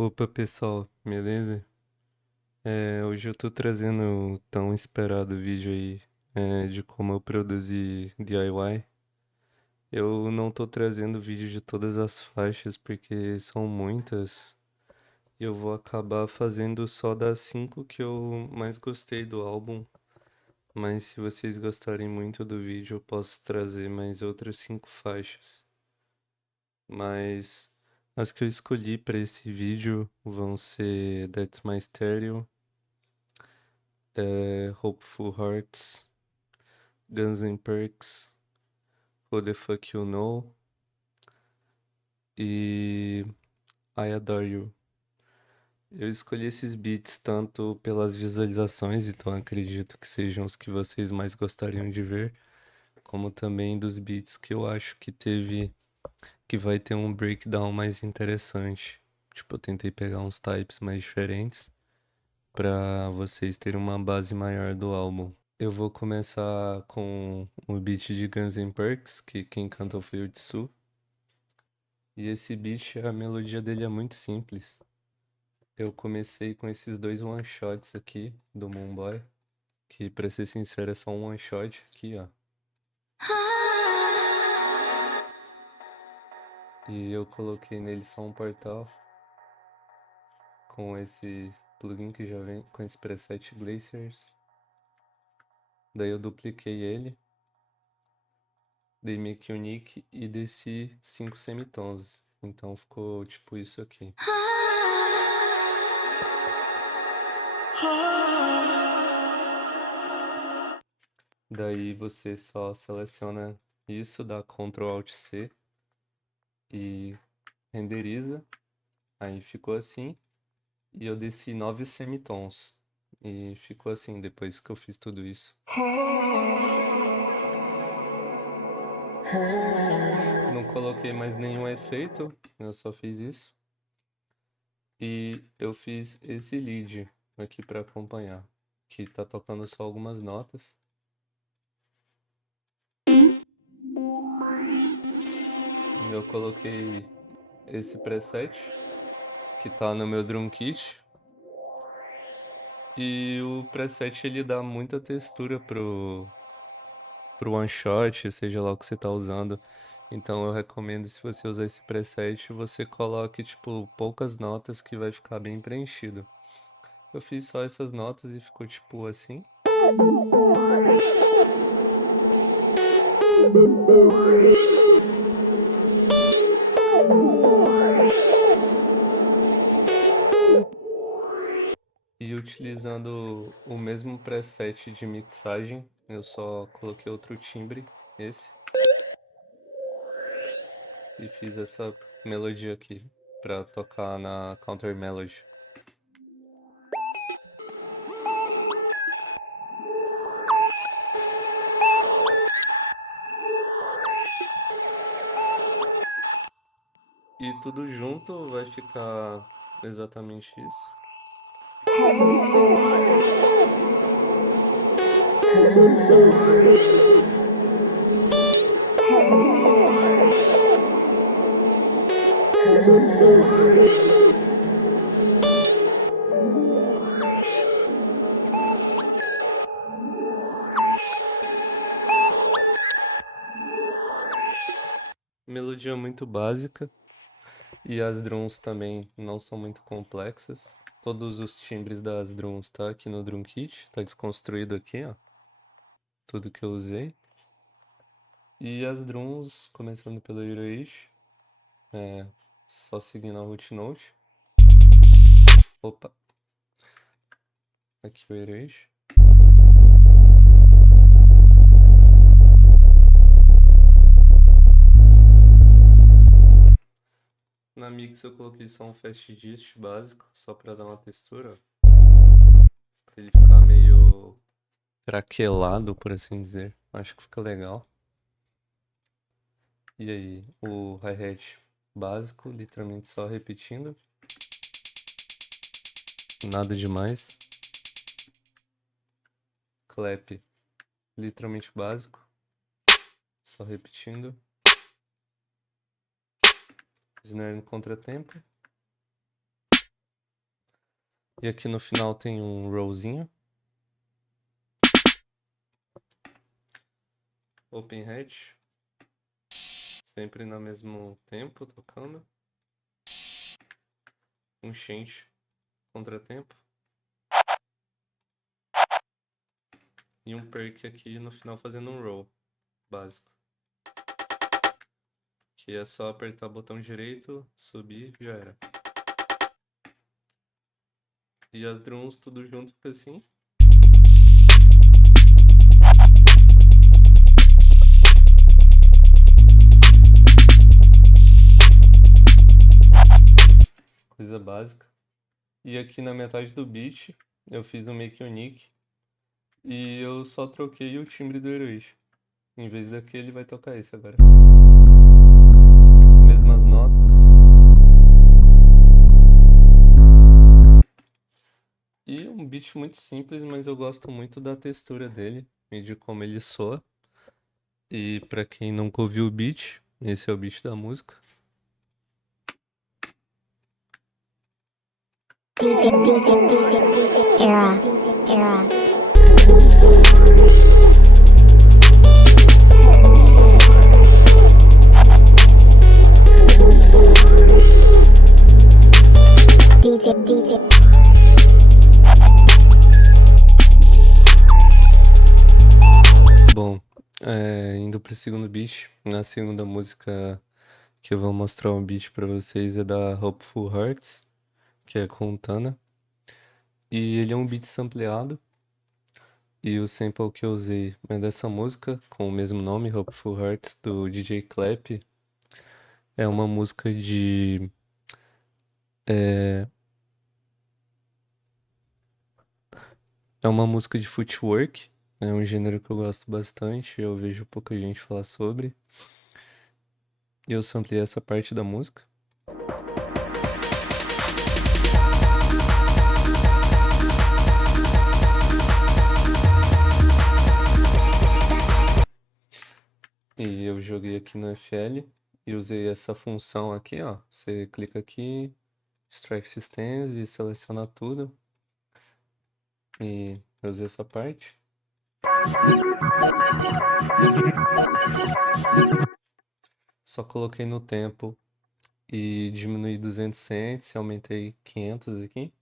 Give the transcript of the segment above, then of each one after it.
Opa pessoal, beleza? Hoje eu tô trazendo o tão esperado vídeo aí de como eu produzi DIY. Eu não tô trazendo vídeo de todas as faixas porque são muitas. E eu vou acabar fazendo só das 5 que eu mais gostei do álbum. Mas se vocês gostarem muito do vídeo, eu posso trazer mais outras 5 faixas. Mas as que eu escolhi para esse vídeo vão ser That's My Stereo, Hopeful Hearts, Guns N' Perks, Who the Fuck You Know e I Adore You. Eu escolhi esses beats tanto pelas visualizações, então acredito que sejam os que vocês mais gostariam de ver, como também dos beats que eu acho que vai ter um breakdown mais interessante. Tipo, eu tentei pegar uns types mais diferentes para vocês terem uma base maior do álbum. Eu vou começar com o beat de Guns N' Perks, que quem cantou foi o Tsu. E esse beat, a melodia dele é muito simples. Eu comecei com esses dois one shots aqui do Moonboy, que pra ser sincero é só um one shot aqui, ó. E eu coloquei nele só um portal com esse plugin que já vem com esse preset Glaciers. Daí eu dupliquei ele, dei make unique e desci 5 semitons. Então ficou tipo isso aqui. Daí você só seleciona isso, dá Ctrl Alt C e renderiza. Aí ficou assim. E eu desci 9 semitons. E ficou assim depois que eu fiz tudo isso. Não coloquei mais nenhum efeito, eu só fiz isso. E eu fiz esse lead aqui para acompanhar, que tá tocando só algumas notas. Eu coloquei esse preset que tá no meu drum kit. E o preset ele dá muita textura pro one shot, seja lá o que você tá usando. Então eu recomendo, se você usar esse preset, você coloque tipo poucas notas que vai ficar bem preenchido. Eu fiz só essas notas e ficou tipo assim. E utilizando o mesmo preset de mixagem, eu só coloquei outro timbre, esse, e fiz essa melodia aqui pra tocar na counter melody. E tudo junto vai ficar exatamente isso. Melodia muito básica e as drums também não são muito complexas. Todos os timbres das drums tá aqui no drum kit, tá desconstruído aqui, ó. Tudo que eu usei. E as drums, começando pelo Erase, só seguindo a root note. Opa, aqui o Erase. Na mix eu coloquei só um fast dist básico, só pra dar uma textura, ó, pra ele ficar meio craquelado, por assim dizer. Acho que fica legal. E aí, o hi-hat básico, literalmente só repetindo. Nada demais. Clap, literalmente básico, só repetindo. Snare no contratempo. E aqui no final tem um rollzinho. Open head. Sempre no mesmo tempo, tocando. Um change, contratempo. E um perk aqui no final fazendo um roll básico. Que é só apertar o botão direito, subir, já era. E as drums tudo junto fica assim. Coisa básica. E aqui na metade do beat eu fiz um make unique. E eu só troquei o timbre do Eruish. Em vez daquele vai tocar esse agora. Mesmas notas. E um beat muito simples, mas eu gosto muito da textura dele e de como ele soa. E pra quem nunca ouviu o beat, esse é o beat da música. Era. DJ. Bom, indo pro segundo beat, na segunda música que eu vou mostrar um beat pra vocês é da Hopeful Hearts, que é com Tana. E ele é um beat sampleado. E o sample que eu usei é dessa música, com o mesmo nome, Hopeful Hearts, do DJ Clap. É uma música de. É, é uma música de footwork. É um gênero que eu gosto bastante. Eu vejo pouca gente falar sobre. E eu samplei essa parte da música. E eu joguei aqui no FL e usei essa função aqui, ó. Você clica aqui, Extract Systems e seleciona tudo. E eu usei essa parte. Só coloquei no tempo e diminui 200 cents, aumentei 500 aqui.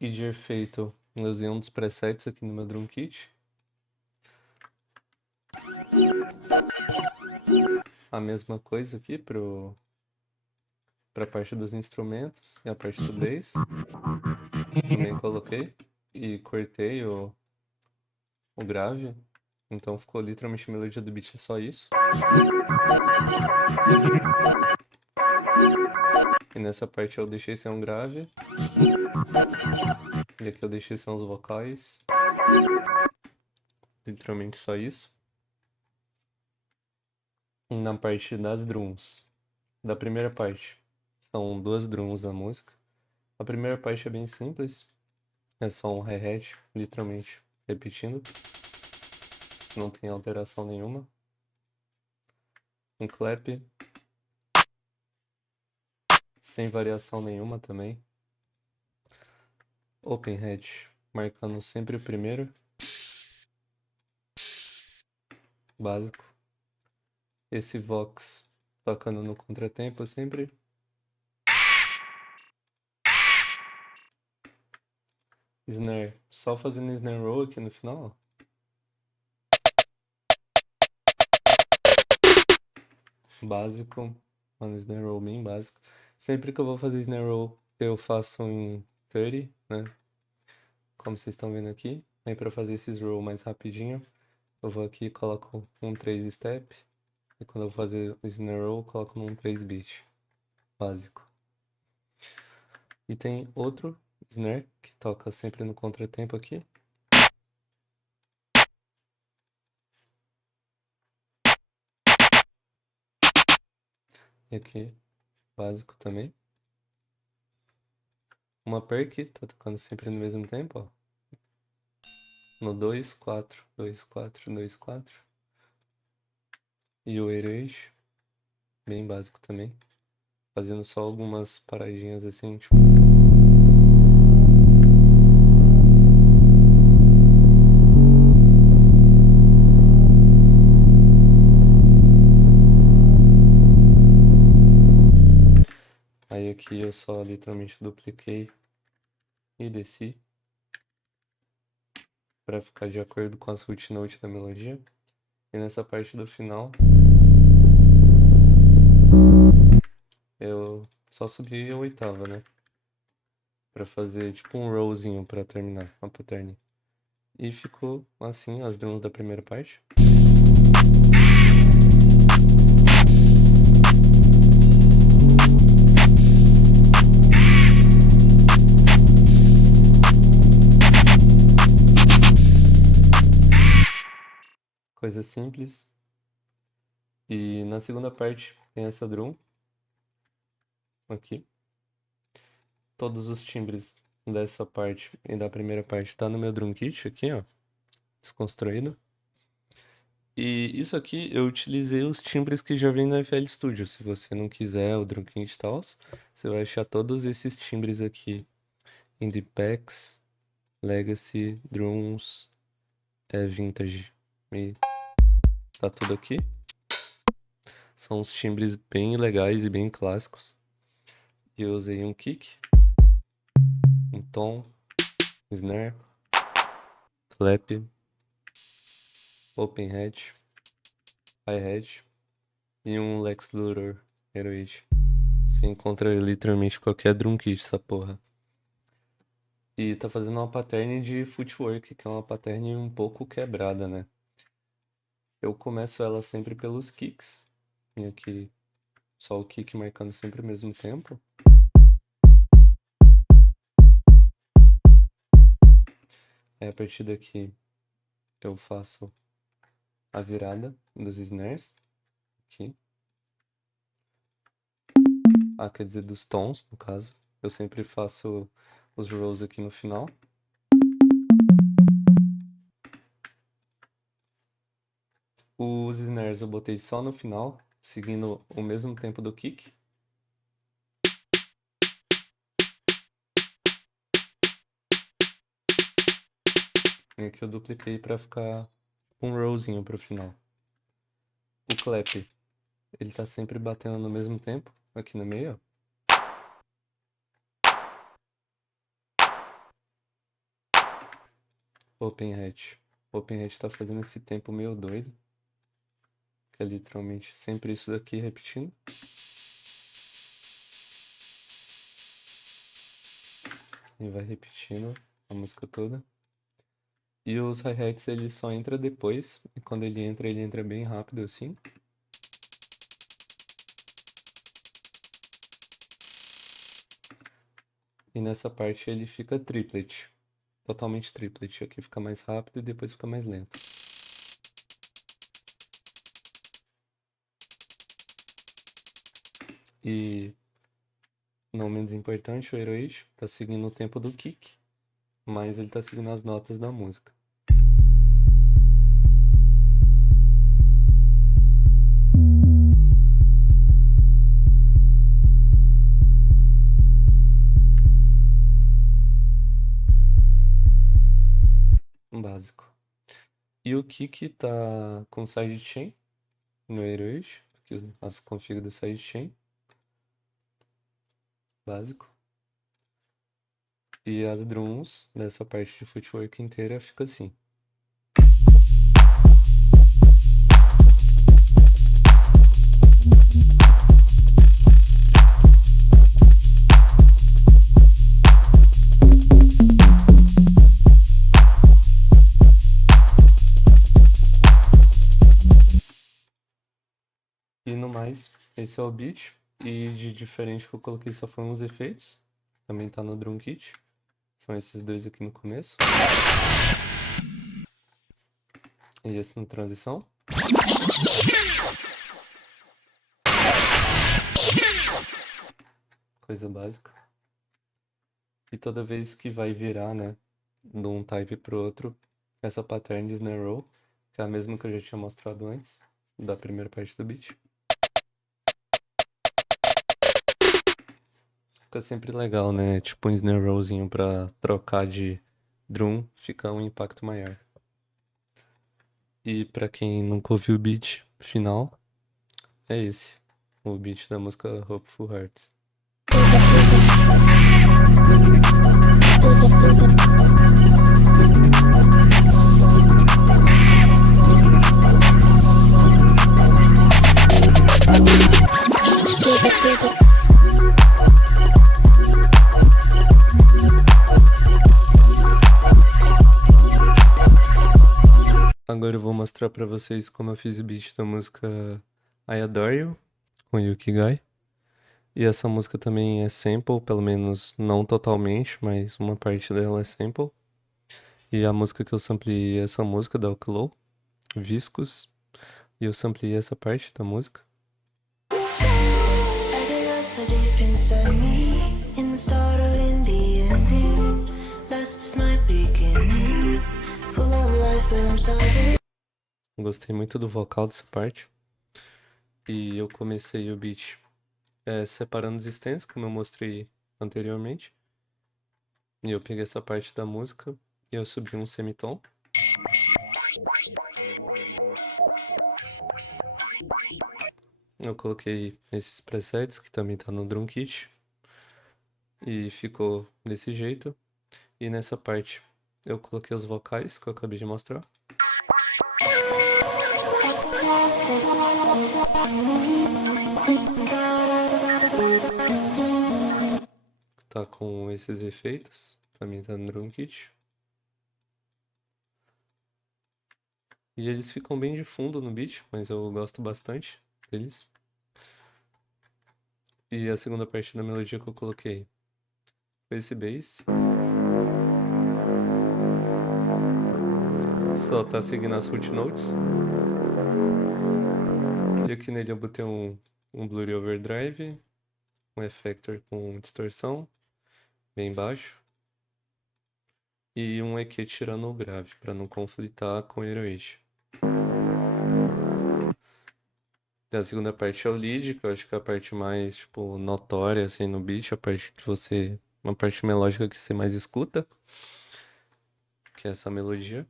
E de efeito, eu usei um dos presets aqui no meu drum kit. A mesma coisa aqui pra parte dos instrumentos e a parte do bass. Também coloquei e cortei o grave. Então ficou literalmente a melodia do beat, é só isso. E nessa parte eu deixei ser um grave. E aqui eu deixei ser uns vocais. Literalmente só isso. E na parte das drums, da primeira parte, são duas drums da música. A primeira parte é bem simples. É só um hi-hat, literalmente repetindo. Não tem alteração nenhuma. Um clap. Sem variação nenhuma também. Open hat, marcando sempre o primeiro. Básico. Esse Vox tocando no contratempo sempre. Snare, só fazendo snare roll aqui no final, ó. Básico, um snare roll bem básico. Sempre que eu vou fazer snare roll, eu faço em 30, né? Como vocês estão vendo aqui. Aí para fazer esses roll mais rapidinho, eu vou aqui e coloco um 3 step. E quando eu vou fazer o snare roll, eu coloco num 3 beat. Básico. E tem outro snare que toca sempre no contratempo aqui. E aqui, básico também. Uma perk, tá tocando sempre no mesmo tempo, ó. No 2, 4, 2, 4, 2, 4. E o Erase, bem básico também. Fazendo só algumas paradinhas assim, tipo. aqui eu só literalmente dupliquei e desci para ficar de acordo com as root notes da melodia. E nessa parte do final eu só subi a oitava, né? Pra fazer tipo um rollzinho pra terminar a pattern. E ficou assim as drums da primeira parte. Coisa simples. E na segunda parte tem essa drum aqui. Todos os timbres dessa parte e da primeira parte tá no meu drum kit aqui, ó, desconstruído. E isso aqui eu utilizei os timbres que já vem no FL Studio. Se você não quiser o drum kit e tal, você vai achar todos esses timbres aqui em The Packs, Legacy, Drums, Vintage. E tá tudo aqui. São os timbres bem legais e bem clássicos. E eu usei um kick, um tom, snare, clap, open hat, hi-hat e um Lex Luthor Hero 8. Você encontra literalmente qualquer drum kit, essa porra. E tá fazendo uma pattern de footwork, que é uma pattern um pouco quebrada, né? Eu começo ela sempre pelos kicks. E aqui só o kick marcando sempre ao mesmo tempo. Aí a partir daqui eu faço a virada dos snares. Aqui. Ah, quer dizer dos tons, no caso. Eu sempre faço os rolls aqui no final. Os snares eu botei só no final, seguindo o mesmo tempo do kick. E aqui eu dupliquei para ficar um rollzinho pro final. O clap, ele tá sempre batendo no mesmo tempo, aqui no meio, ó. Open hat. Open hat tá fazendo esse tempo meio doido. Que é literalmente sempre isso daqui repetindo. E vai repetindo a música toda. E os hi-hats ele só entra depois. E quando ele entra bem rápido assim. E nessa parte ele fica triplet. Totalmente triplet. Aqui fica mais rápido e depois fica mais lento. E não menos importante, o Heroic tá seguindo o tempo do kick, mas ele tá seguindo as notas da música. Um básico. E o kick tá com sidechain no Heroic, as config do sidechain. Básico. E as drums dessa parte de footwork inteira fica assim. E no mais, esse é o beat. E de diferente que eu coloquei só foram os efeitos. Também tá no drum kit. São esses dois aqui no começo. E esse na transição. Coisa básica. E toda vez que vai virar, né, de um type pro outro, essa pattern de snare roll, que é a mesma que eu já tinha mostrado antes, da primeira parte do beat. Fica sempre legal, né? Tipo um snare rollzinho pra trocar de drum, fica um impacto maior. E pra quem nunca ouviu o beat final, é esse. O beat da música Hopeful Hearts. Agora eu vou mostrar pra vocês como eu fiz o beat da música I Adore You, com Yuki Gai. E essa música também é sample, pelo menos não totalmente, mas uma parte dela é sample. E a música que eu samplei é essa música da Oklo, Viscos. E eu samplei essa parte da música. So deep inside me, in the start or in the ending, last is my beginning, full of life but I'm starving. Gostei muito do vocal dessa parte. E eu comecei o beat separando os stems, como eu mostrei anteriormente. E eu peguei essa parte da música e eu subi um semitom. Eu coloquei esses presets, que também tá no Drum Kit. E ficou desse jeito. E nessa parte eu coloquei os vocais, que eu acabei de mostrar. Tá com esses efeitos, também tá no Drum Kit. E eles ficam bem de fundo no beat, mas eu gosto bastante deles. E a segunda parte da melodia que eu coloquei foi esse bass. Só tá seguindo as root notes. E aqui nele eu botei um Blurry Overdrive, um Effector com distorção, bem baixo. E um EQ tirando o grave, para não conflitar com o Eroation. E a segunda parte é o lead, que eu acho que é a parte mais, tipo, notória, assim, no beat, a parte que você... uma parte melódica que você mais escuta, que é essa melodia.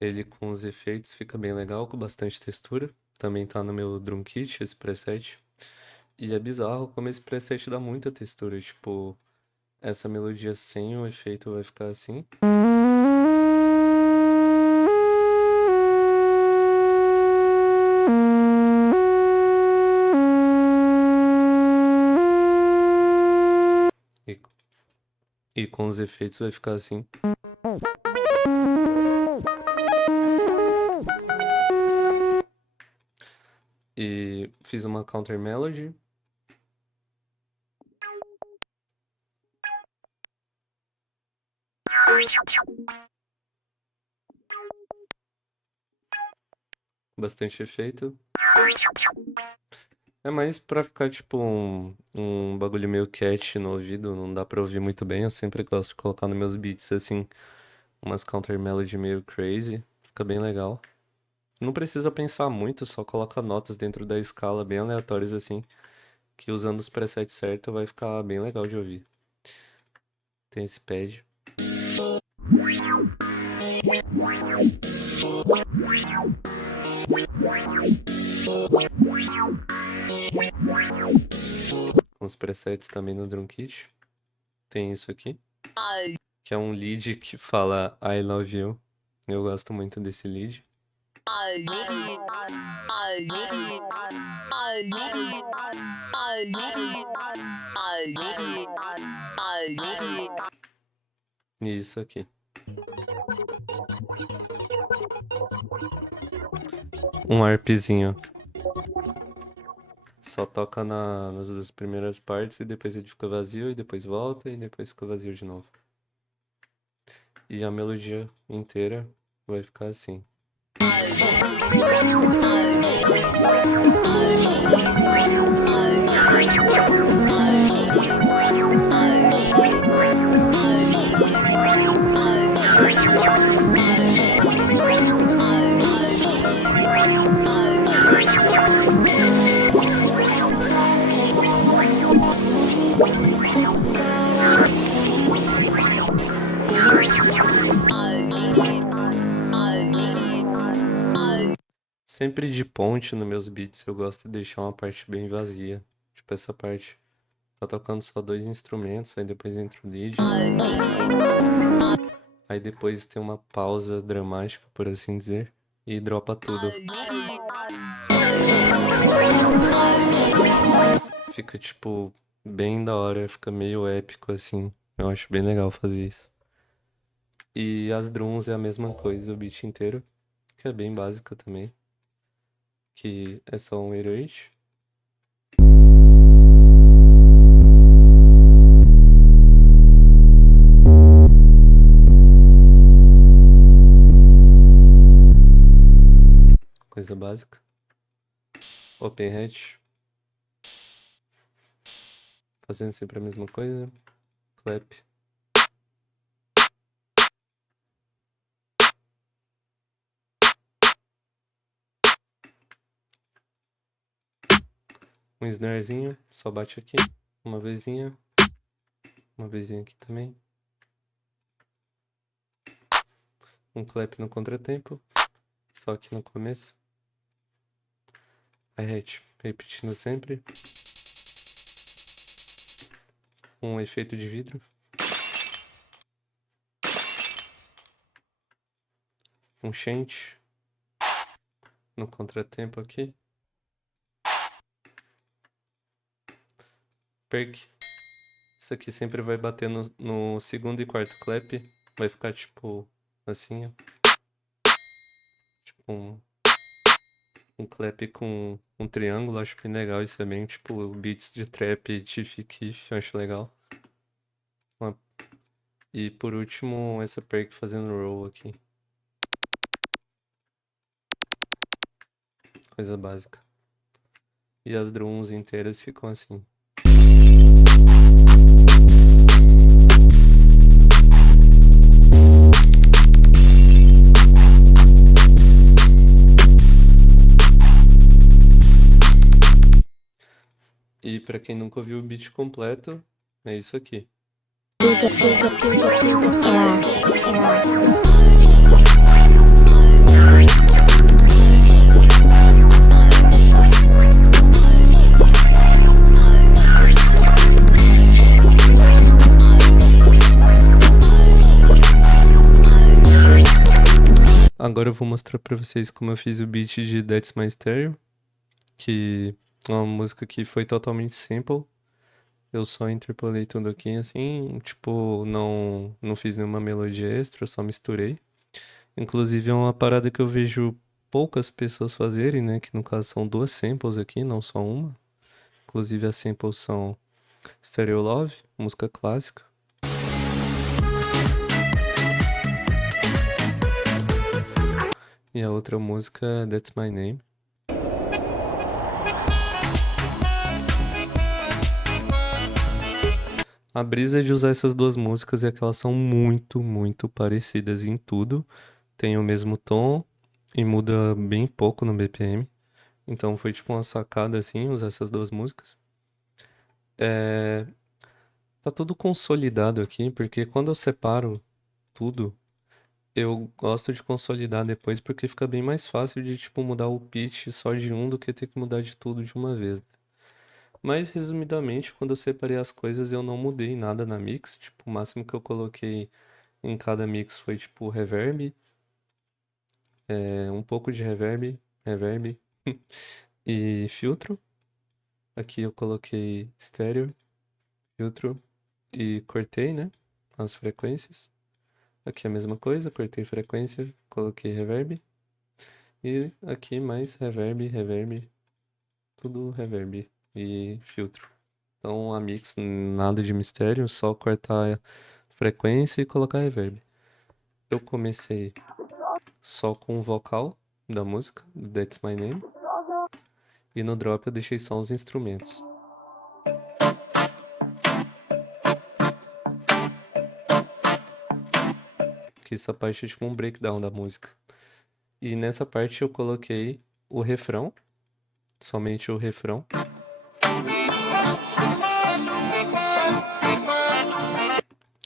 Ele com os efeitos fica bem legal, com bastante textura. Também tá no meu Drum Kit, esse preset. E é bizarro como esse preset dá muita textura, tipo... essa melodia sem o efeito vai ficar assim. E com os efeitos vai ficar assim. E fiz uma counter melody. Bastante efeito. É mais pra ficar tipo um bagulho meio cat no ouvido, não dá pra ouvir muito bem. Eu sempre gosto de colocar nos meus beats assim, umas counter melody meio crazy. Fica bem legal. Não precisa pensar muito, só coloca notas dentro da escala bem aleatórias assim, que usando os presets certos vai ficar bem legal de ouvir. Tem esse pad. Os presets também no Drum Kit. Tem isso aqui, que é um lead que fala I love you. Eu gosto muito desse lead. E isso aqui. Um arpzinho. Só toca nas duas primeiras partes e depois ele fica vazio e depois volta e depois fica vazio de novo. E a melodia inteira vai ficar assim. Sempre de ponte nos meus beats eu gosto de deixar uma parte bem vazia. Tipo essa parte. Tá tocando só dois instrumentos, aí depois entra o lead. Aí depois tem uma pausa dramática, por assim dizer, e dropa tudo. Fica, tipo, bem da hora, fica meio épico, assim. Eu acho bem legal fazer isso. E as drums é a mesma coisa, o beat inteiro, que é bem básica também. Que é só um 808. Coisa básica. Open hat. Fazendo sempre a mesma coisa. Clap. Um snarezinho, só bate aqui. Uma vezinha. Uma vezinha aqui também. Um clap no contratempo. Só aqui no começo. Hi-hat repetindo sempre. Um efeito de vidro. Um chant no contratempo aqui. Perk. Isso aqui sempre vai bater no segundo e quarto clap. Vai ficar tipo assim, ó. Tipo um clap com um triângulo. Acho bem legal. Isso é bem tipo beats de trap, Tiff Kiff. Eu acho legal. E por último, essa perk fazendo roll aqui. Coisa básica. E as drums inteiras ficam assim. E pra quem nunca ouviu o beat completo, é isso aqui. Era. Agora eu vou mostrar pra vocês como eu fiz o beat de That's My Stereo, que é uma música que foi totalmente sample. Eu só interpolei tudo aqui assim, tipo, não fiz nenhuma melodia extra, eu só misturei. Inclusive é uma parada que eu vejo poucas pessoas fazerem, né? Que no caso são duas samples aqui, não só uma. Inclusive as samples são Stereo Love, música clássica. E a outra música é That's My Name. A brisa de usar essas duas músicas é que elas são muito, muito parecidas em tudo. Tem o mesmo tom e muda bem pouco no BPM. Então foi tipo uma sacada assim, usar essas duas músicas. Tá tudo consolidado aqui, porque quando eu separo tudo, eu gosto de consolidar depois porque fica bem mais fácil de tipo mudar o pitch só de um do que ter que mudar de tudo de uma vez, né? Mas resumidamente, quando eu separei as coisas, eu não mudei nada na mix. Tipo, o máximo que eu coloquei em cada mix foi tipo reverb, um pouco de reverb e filtro. Aqui eu coloquei estéreo, filtro e cortei, né? As frequências. Aqui é a mesma coisa, cortei frequência, coloquei reverb. E aqui mais reverb, tudo reverb e filtro. Então a mix, nada de mistério, só cortar a frequência e colocar reverb. Eu comecei só com o vocal da música, do That's My Name. E no drop eu deixei só os instrumentos. Que essa parte é tipo um breakdown da música. E nessa parte eu coloquei o refrão, somente o refrão.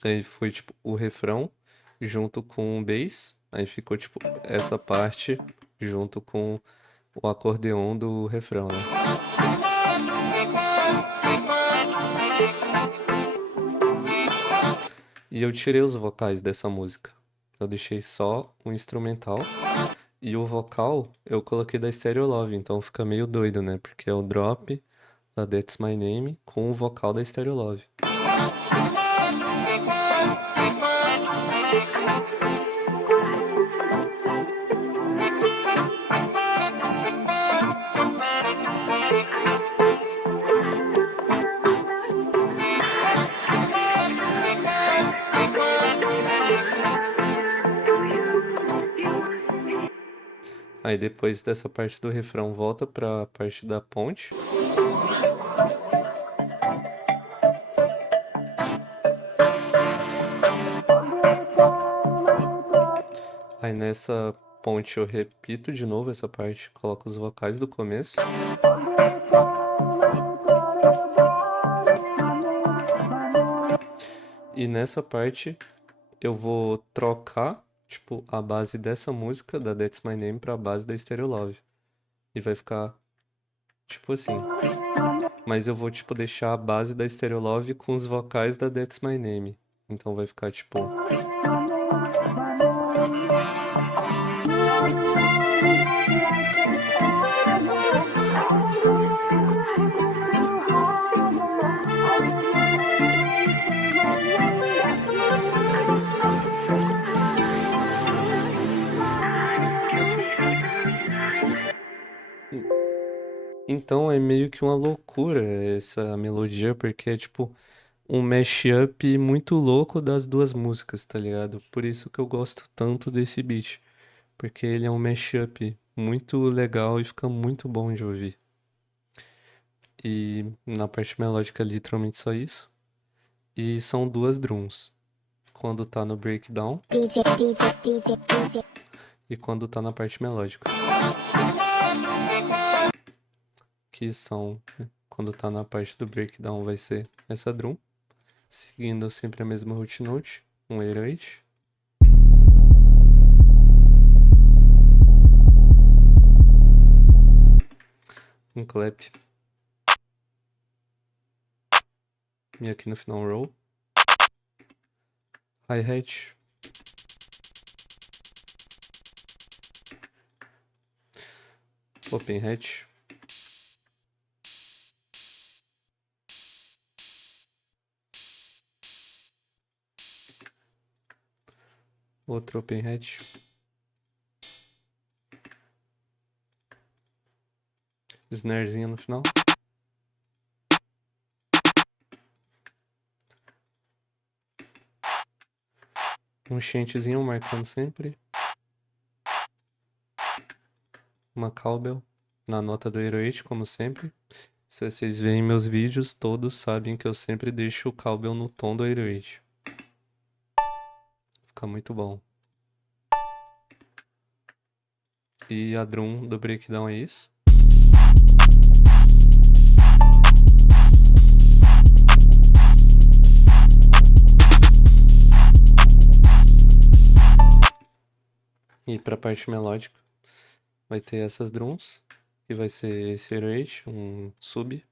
Aí foi tipo o refrão junto com o bass. Aí ficou tipo essa parte junto com o acordeon do refrão, né? E eu tirei os vocais dessa música. Eu deixei só o instrumental e o vocal eu coloquei da Stereo Love, então fica meio doido, né? Porque é o drop da That's My Name com o vocal da Stereo Love. Aí depois dessa parte do refrão volta pra parte da ponte. Aí nessa ponte eu repito de novo essa parte, coloco os vocais do começo. E nessa parte eu vou trocar, tipo, a base dessa música, da That's My Name, pra base da Stereo Love. E vai ficar, tipo assim. Mas eu vou, tipo, deixar a base da Stereo Love com os vocais da That's My Name. Então vai ficar, tipo... Então é meio que uma loucura essa melodia, porque é tipo um mashup muito louco das duas músicas, tá ligado? Por isso que eu gosto tanto desse beat, porque ele é um mashup muito legal e fica muito bom de ouvir. E na parte melódica é literalmente só isso. E são duas drums. Quando tá no breakdown DJ. e quando tá na parte melódica. Que são, quando tá na parte do breakdown vai ser essa drum, seguindo sempre a mesma root note, um 808. Um clap. E aqui no final um roll. Hi-hat. Open hat. Outro open hat. Snarezinha no final. Um chantezinho marcando sempre. Uma cowbell na nota do 808, como sempre. Se vocês veem meus vídeos, todos sabem que eu sempre deixo o cowbell no tom do 808. Fica muito bom. E a drum do breakdown é isso. E pra parte melódica vai ter essas drums, que vai ser esse 808, um sub.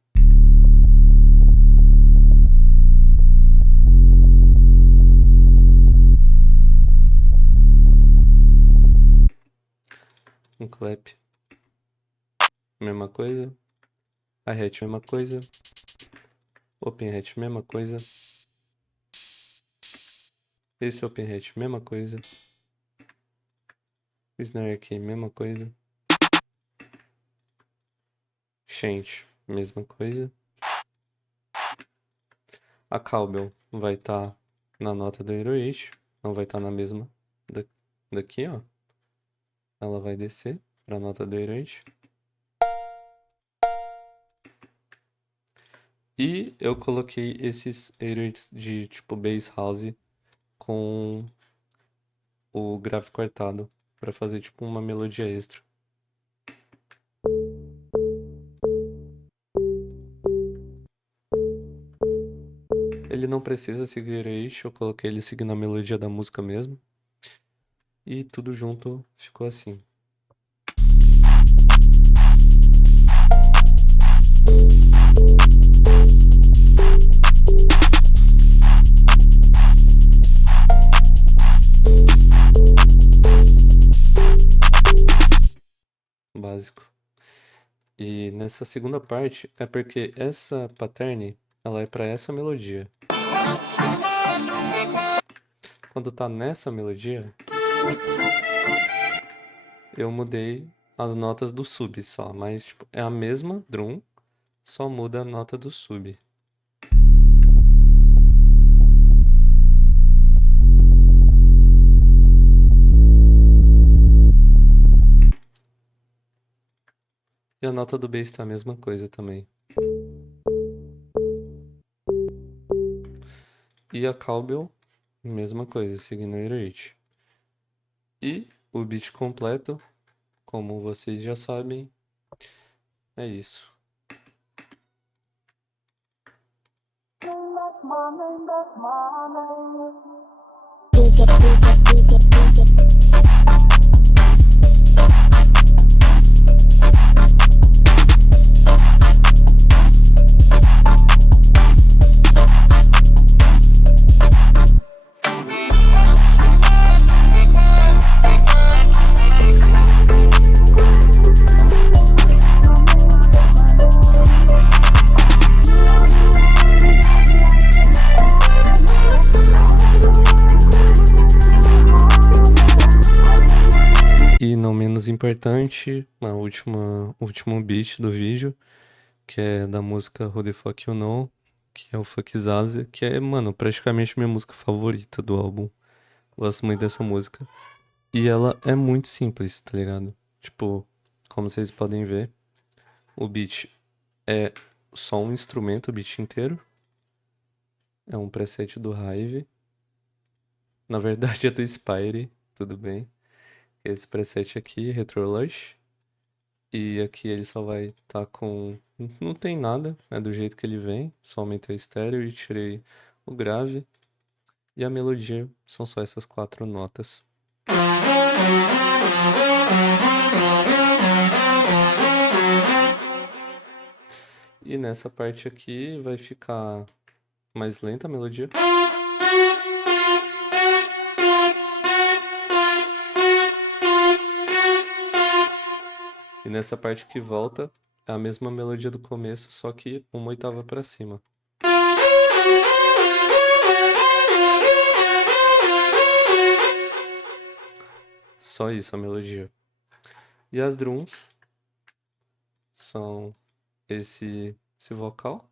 Um clap, mesma coisa. Hi-hat, mesma coisa. Open hat, mesma coisa. Esse open hat, mesma coisa. O snare aqui, mesma coisa. Chant, mesma coisa. A cowbell vai estar na nota do 808, não vai estar na mesma daqui, ó. Ela vai descer para a nota do 808. E eu coloquei esses 808s de tipo bass house com o grave quartado para fazer tipo uma melodia extra. Ele não precisa seguir 808, eu coloquei ele seguindo a melodia da música mesmo. E tudo junto ficou assim. básico. E nessa segunda parte é porque essa pattern, ela é para essa melodia. Quando tá nessa melodia, eu mudei as notas do sub só, mas tipo, é a mesma drum, só muda a nota do sub. E a nota do bass tá a mesma coisa também. E a cowbell, mesma coisa, seguindo o 808. E o beat completo, como vocês já sabem, é isso. E não menos importante, o último beat do vídeo, que é da música Who the Fuck You Know, que é o Fuck Zaza, que é, mano, praticamente minha música favorita do álbum. Gosto muito dessa música. E ela é muito simples, tá ligado? Tipo, como vocês podem ver, o beat é só um instrumento, o beat inteiro. É um preset do Hive. Na verdade é do Spire, tudo bem. Esse preset aqui, Retro Lush. E aqui ele só vai estar com... Não tem nada, é do jeito que ele vem. Só aumentei o estéreo e tirei o grave. E a melodia são só essas 4 notas. E nessa parte aqui vai ficar mais lenta a melodia. E nessa parte que volta é a mesma melodia do começo, só que uma oitava pra cima. Só isso a melodia. E as drums são esse vocal.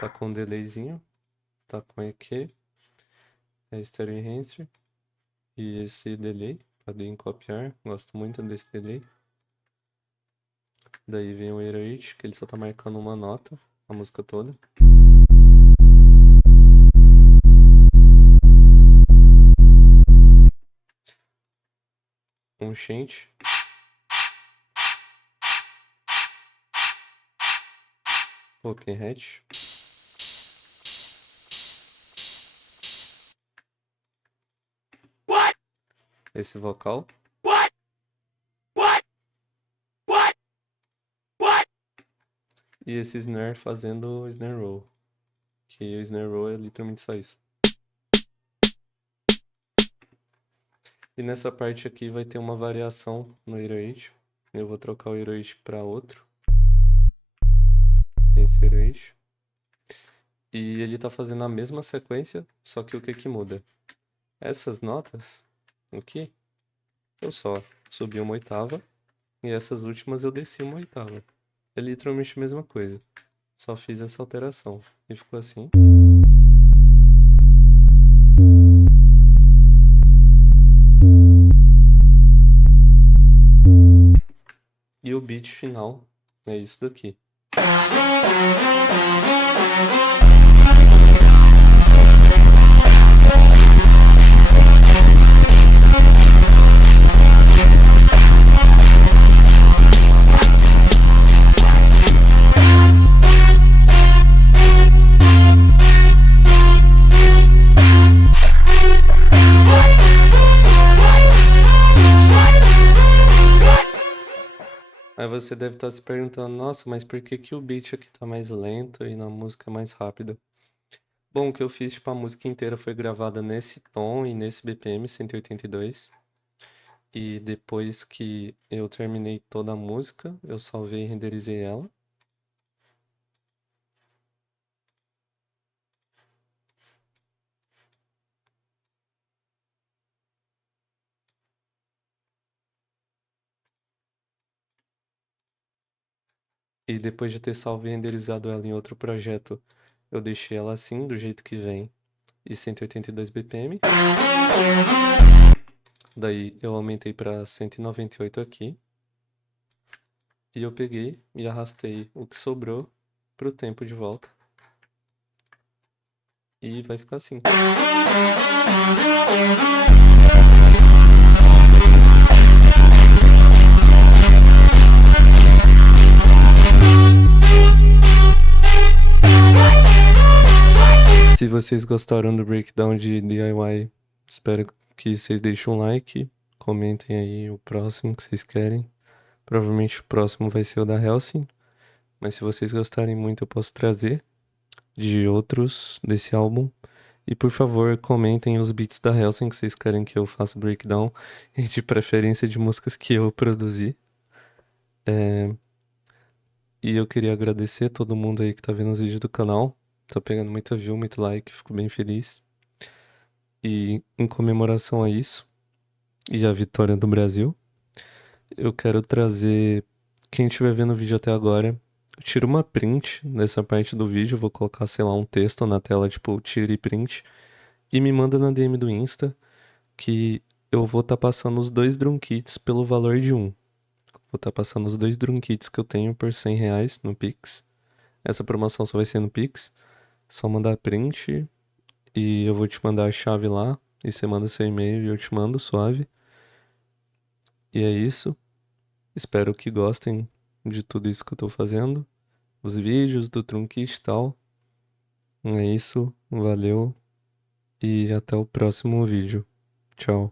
Tá com um delayzinho. Tá com EQ. É stereo enhancer. E esse delay, podem copiar. Gosto muito desse delay. Daí vem o 808, que ele só tá marcando uma nota, a música toda. Um chant. Open hat. Esse vocal. E esse snare fazendo o snare roll. Que o snare roll é literalmente só isso. E nessa parte aqui vai ter uma variação no 808. Eu vou trocar o 808 para outro. Esse 808. E ele tá fazendo a mesma sequência, só que o que que muda? Essas notas aqui, eu só subi uma oitava. E essas últimas eu desci uma oitava. É literalmente a mesma coisa. Só fiz essa alteração. E ficou assim. E o beat final é isso daqui. Aí você deve estar se perguntando, nossa, mas por que que o beat aqui tá mais lento e na música mais rápido? Bom, o que eu fiz, tipo, a música inteira foi gravada nesse tom e nesse BPM 182. E depois que eu terminei toda a música, eu salvei e renderizei ela. E depois de ter salvo e renderizado ela em outro projeto, eu deixei ela assim, do jeito que vem, e 182 BPM. Daí eu aumentei para 198 aqui. E eu peguei e arrastei o que sobrou pro tempo de volta. E vai ficar assim. Se vocês gostaram do breakdown de DIY, espero que vocês deixem um like, comentem aí o próximo que vocês querem. Provavelmente o próximo vai ser o da Helsing, mas se vocês gostarem muito eu posso trazer de outros desse álbum. E por favor, comentem os beats da Helsing que vocês querem que eu faça breakdown, e de preferência de músicas que eu produzi. E eu queria agradecer a todo mundo aí que tá vendo os vídeos do canal. Tô pegando muita view, muito like, fico bem feliz. E em comemoração a isso e a vitória do Brasil, eu quero trazer quem estiver vendo o vídeo até agora, tira uma print dessa parte do vídeo, vou colocar, sei lá, um texto na tela, tipo, tira e print, e me manda na DM do Insta que eu vou estar passando os dois drum kits pelo valor de um. Vou estar passando os dois drum kits que eu tenho por R$ 100 no Pix. Essa promoção só vai ser no Pix. Só mandar print e eu vou te mandar a chave lá. E você manda seu e-mail e eu te mando suave. E é isso. Espero que gostem de tudo isso que eu tô fazendo. Os vídeos do Trunkit e tal. É isso. Valeu. E até o próximo vídeo. Tchau.